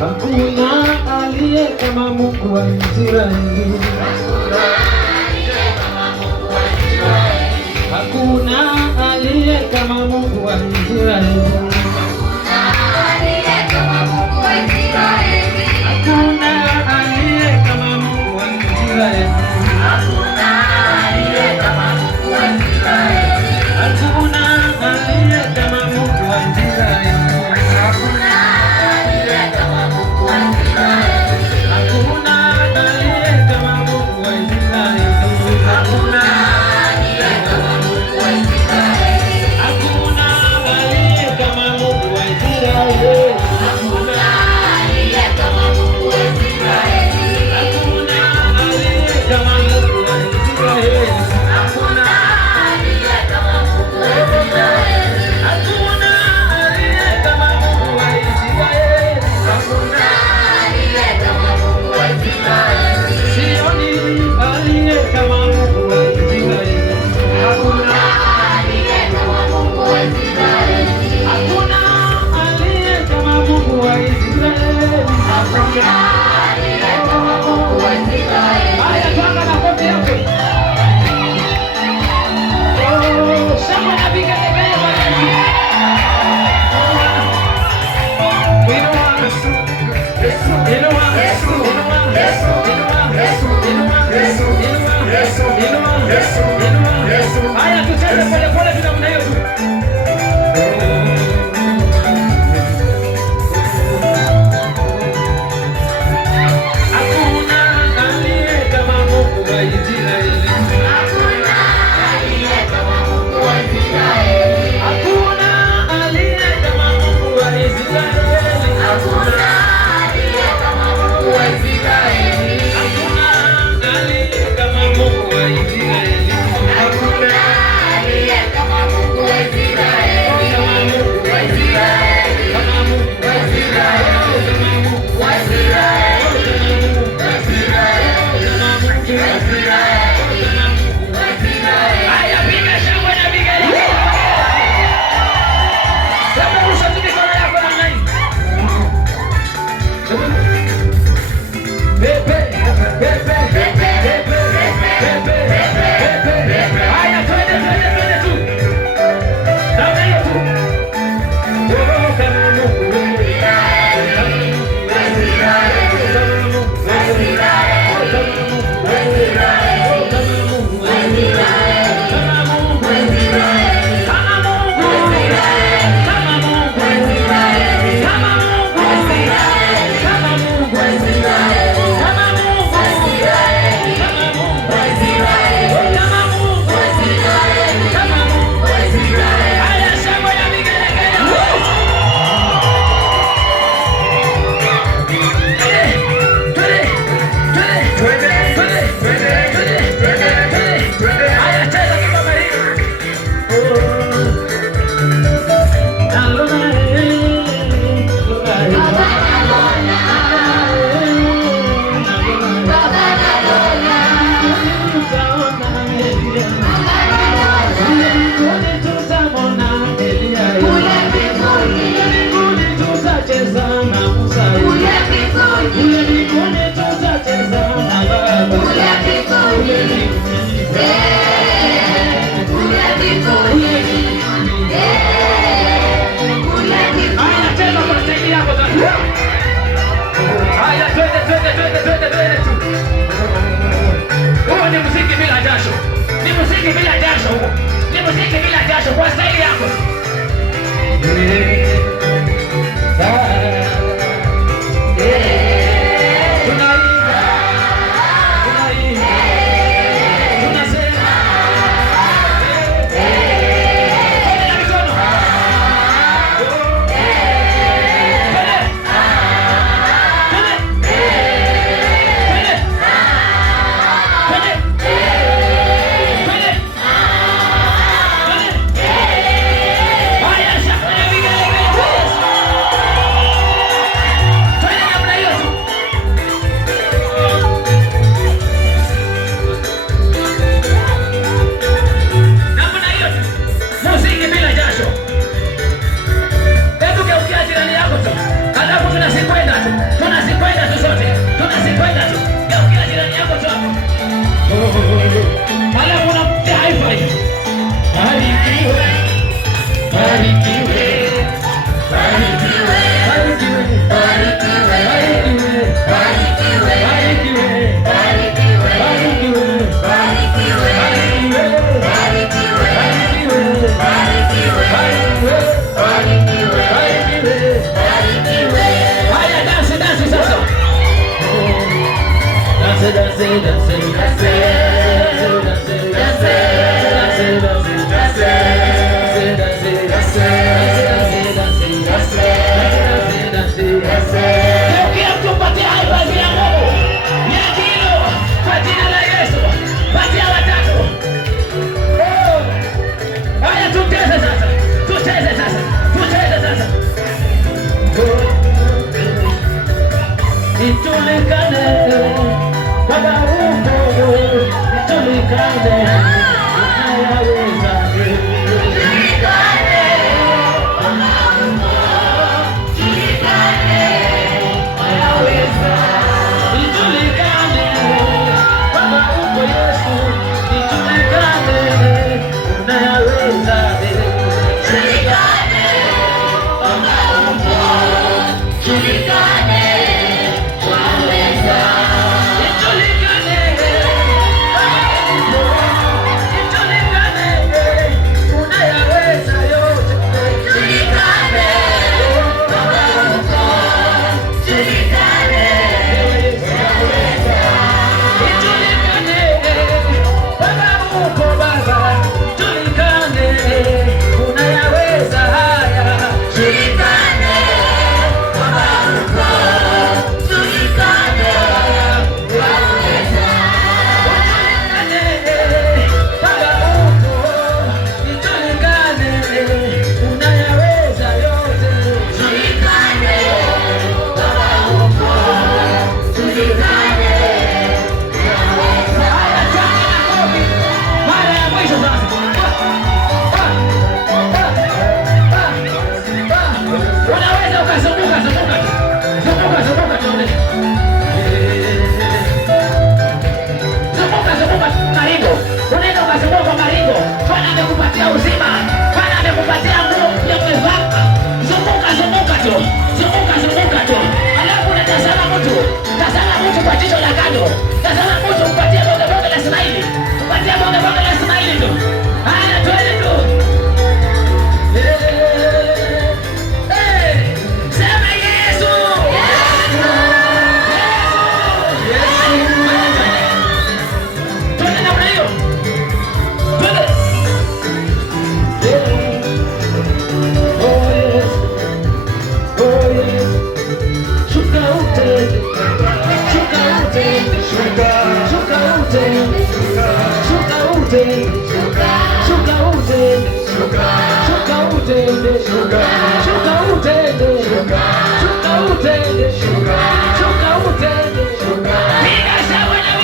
Hakuna aliye kama Mungu wa Israeli. Hakuna aliye kama Mungu wa Israeli. Haya tucheze pole pole tu namna hiyo tu. Hakuna aliye kama Mungu wa Israeli. Hakuna aliye kama Mungu wa Israeli. Hakuna aliye kama Mungu wa Israeli. Hakuna aliye kama Mungu wa Israeli. Hakuna aliye kama Mungu wa Israeli. Hakuna aliye kama Mungu wa Israeli. Kama Mungu wa Israeli. Kama Mungu wa Israeli. Haya, piga shangwe na vigelegele. Sasa rusha tu mikono yako namna hii. Pepe, pepe, pepe, pepe, pepe. Haya, twende tu. Namna hiyo tu. Oh, kama Mungu wa Israeli. Ni muziki bila jasho. Ni muziki bila jasho. Ni muziki bila jasho kwa staili yako. Haya, shangwe na vigelegele. Niongoze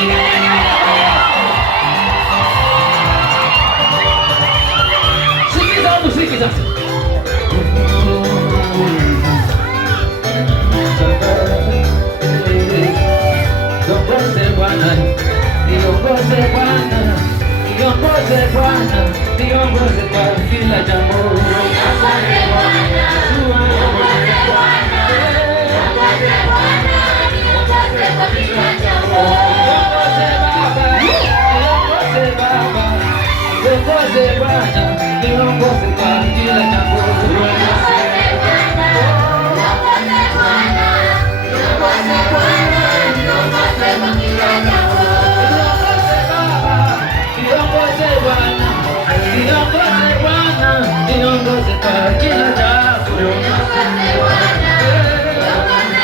kwa kila jambo. Niongoze Bwana, niongoze Bwana, niongoze Bwana, niongoze kwa kila jambo. Niongoze Baba, niongoze Baba, niongoze Bwana, niongoze kwa kila jambo. Niongoze Bwana, niongoze Bwana, niongoze Bwana, niongoze kwa kila jambo. Niongoze Baba, niongoze Bwana, niongoze Bwana, niongoze kwa kila jambo. Niongoze Bwana, niongoze Bwana,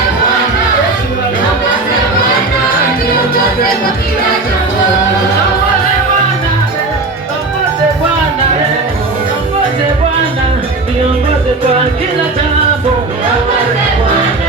niongoze Bwana, niongoze kwa kila jambo. Niongoze Bwana, niongoze Bwana, niongoze Bwana, niongoze kwa kila jambo. Niongoze Bwana.